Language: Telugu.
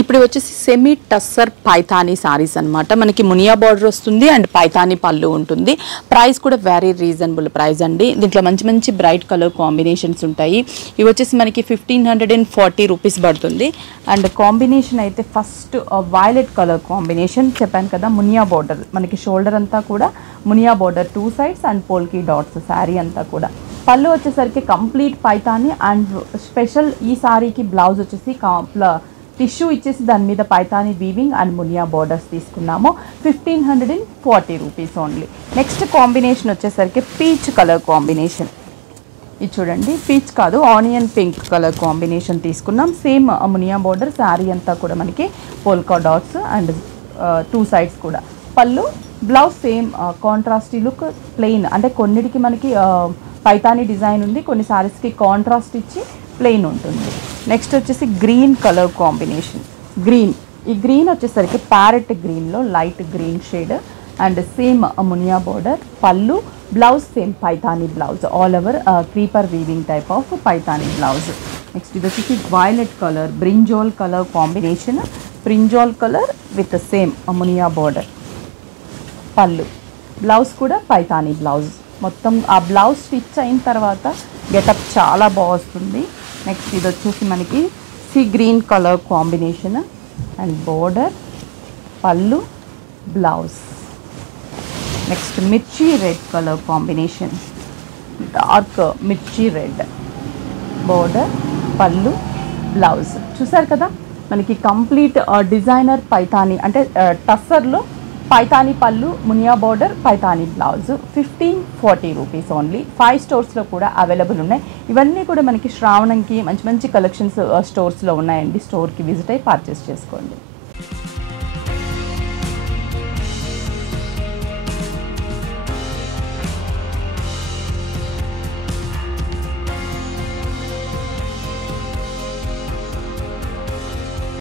ఇప్పుడు వచ్చేసి సెమీ టస్సర్ పైతానీ సారీస్ అన్నమాట. మనకి మునియా బార్డర్ వస్తుంది అండ్ పైతానీ పళ్ళు ఉంటుంది. ప్రైస్ కూడా వెరీ రీజనబుల్ ప్రైస్ అండి. దీంట్లో మంచి మంచి బ్రైట్ కలర్ కాంబినేషన్స్ ఉంటాయి. ఇవి వచ్చేసి మనకి 1540 రూపీస్ పడుతుంది. అండ్ కాంబినేషన్ అయితే ఫస్ట్ వైలెట్ కలర్ కాంబినేషన్ చెప్పాను కదా, మునియా బార్డర్ మనకి షోల్డర్ అంతా కూడా Muniya border 2 sides and polka dots sari అంతా కూడా. పళ్ళు వచ్చేసరికి కంప్లీట్ పైతానీ అండ్ స్పెషల్ ఈ సారీకి బ్లౌజ్ వచ్చేసి టిష్యూ ఇచ్చేసి దాని మీద Paithani weaving and Muniya borders తీసుకున్నాము. 1540 రూపీస్ ఓన్లీ. నెక్స్ట్ కాంబినేషన్ వచ్చేసరికి పీచ్ కలర్ కాంబినేషన్. ఇది చూడండి, పీచ్ కాదు ఆనియన్ పింక్ కలర్ కాంబినేషన్ తీసుకున్నాం. సేమ్ మునియా బార్డర్ శారీ అంతా కూడా మనకి పోల్కా డాట్స్ అండ్ 2 సైడ్స్ కూడా. Pallu blouse same contrasty look plain, అంటే కొన్నిటికి మనకి పైతానీ డిజైన్ ఉంది, కొన్ని సారీస్కి కాంట్రాస్ట్ ఇచ్చి ప్లెయిన్ ఉంటుంది. నెక్స్ట్ వచ్చేసి గ్రీన్ కలర్ కాంబినేషన్. ఈ గ్రీన్ వచ్చేసరికి ప్యారెట్ గ్రీన్లో light green shade and same Muniya border. Pallu blouse same Paithani blouse, all over creeper weaving type of Paithani blouse. Next ఇది వచ్చేసి violet colour brinjal colour combination. Brinjal colour with same Muniya border. Pallu blouse కూడా పైతానీ బ్లౌజ్. మొత్తం ఆ బ్లౌజ్ స్టిచ్ అయిన తర్వాత గెటప్ చాలా బాగుంటుంది. నెక్స్ట్ ఇది వచ్చేసి మనకి sea green colour combination and border, పళ్ళు, బ్లౌజ్. నెక్స్ట్ మిర్చి రెడ్ కలర్ కాంబినేషన్, డార్క్ మిర్చి రెడ్, బోర్డర్, పళ్ళు, బ్లౌజ్. చూసారు కదా మనకి కంప్లీట్ డిజైనర్ పైతానీ, అంటే టస్సర్లో పైతానీ పళ్ళు, Muniya border, Paithani blouse. 1540 rupees only. 5 స్టోర్స్లో కూడా అవైలబుల్ ఉన్నాయి. ఇవన్నీ కూడా మనకి శ్రావణంకి మంచి మంచి కలెక్షన్స్ స్టోర్స్లో ఉన్నాయండి. స్టోర్కి విజిట్ అయ్యి పర్చేస్ చేసుకోండి.